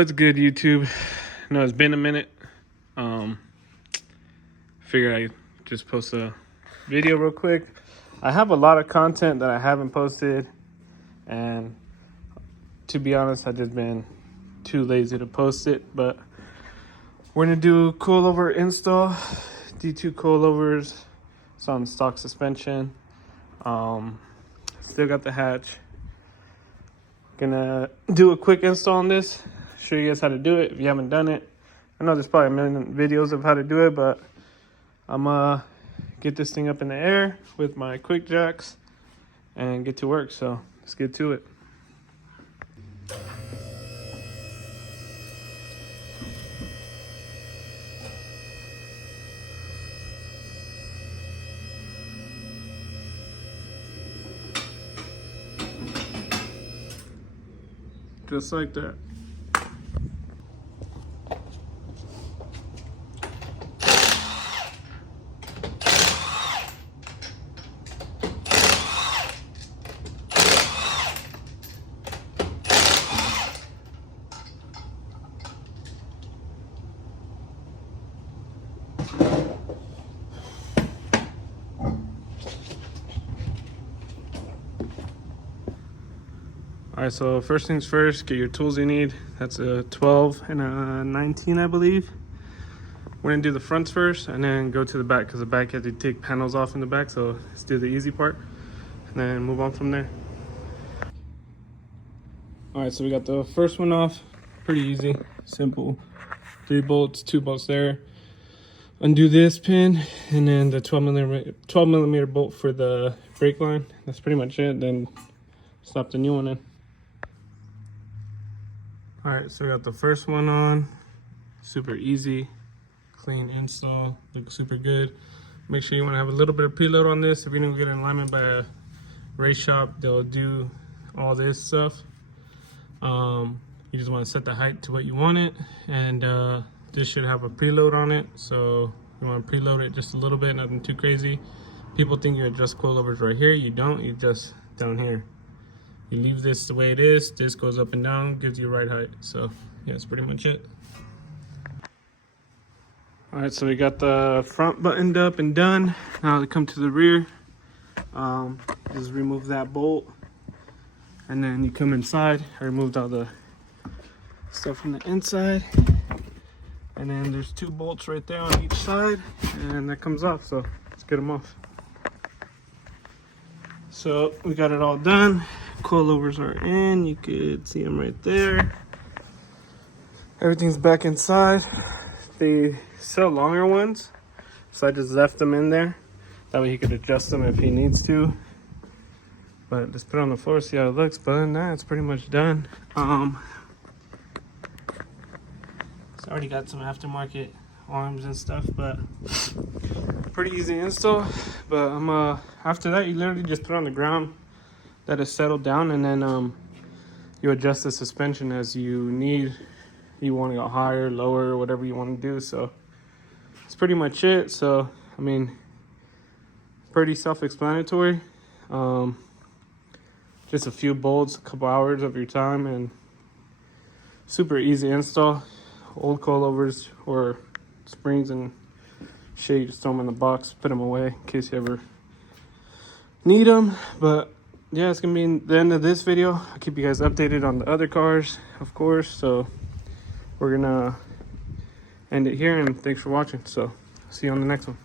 What's good, YouTube? No, it's been a minute. Figured I just post a video real quick. I have a lot of content that I haven't posted, and to be honest, I've just been too lazy to post it. But we're gonna do coilover install, D2 coilovers. It's on stock suspension. Still got the hatch. Gonna do a quick install on this, show you guys how to do it if you haven't done it. I know there's probably a million videos of how to do it, but I'm gonna get this thing up in the air with my quick jacks and get to work. So let's get to it. Just like that. All right, so first things first, get your tools you need. That's a 12 and a 19, I believe. We're gonna do the fronts first and then go to the back, because the back you have to take panels off in the back. So let's do the easy part and then move on from there. All right, so we got the first one off. Pretty easy, simple. 3 bolts, 2 bolts there. Undo this pin and then the 12 millimeter bolt for the brake line. That's pretty much it. Then slap the new one in. All right, so we got the first one on. Super easy, clean install, looks super good. Make sure you want to have a little bit of preload on this. If you don't get in alignment by a race shop, they'll do all this stuff. You just want to set the height to what you want it, and this should have a preload on it. So you want to preload it just a little bit, nothing too crazy. People think you adjust coilovers right here. You don't, you just down here. You leave this the way it is. This goes up and down, gives you right height. So yeah, that's pretty much it. All right, so we got the front buttoned up and done. Now to come to the rear, just remove that bolt, and then you come inside. I removed all the stuff from the inside, and then there's 2 bolts right there on each side, and that comes off. So let's get them off. So we got it all done. Coilovers are in, you could see them right there. Everything's back inside. They sell longer ones, so I just left them in there. That way he could adjust them if he needs to. But just put it on the floor, see how it looks. But other than that, it's pretty much done. It's already got some aftermarket arms and stuff, but pretty easy install. But after that, you literally just put it on the ground, let it settle down, and then you adjust the suspension as you need. You want to go higher, lower, whatever you want to do. So that's pretty much it. So I mean, pretty self-explanatory. Just a few bolts, a couple hours of your time, and super easy install. Old coilovers or springs and shit, you just throw them in the box, put them away in case you ever need them. But yeah, it's gonna be the end of this video. I'll keep you guys updated on the other cars, of course. So we're gonna end it here, and thanks for watching. So see you on the next one.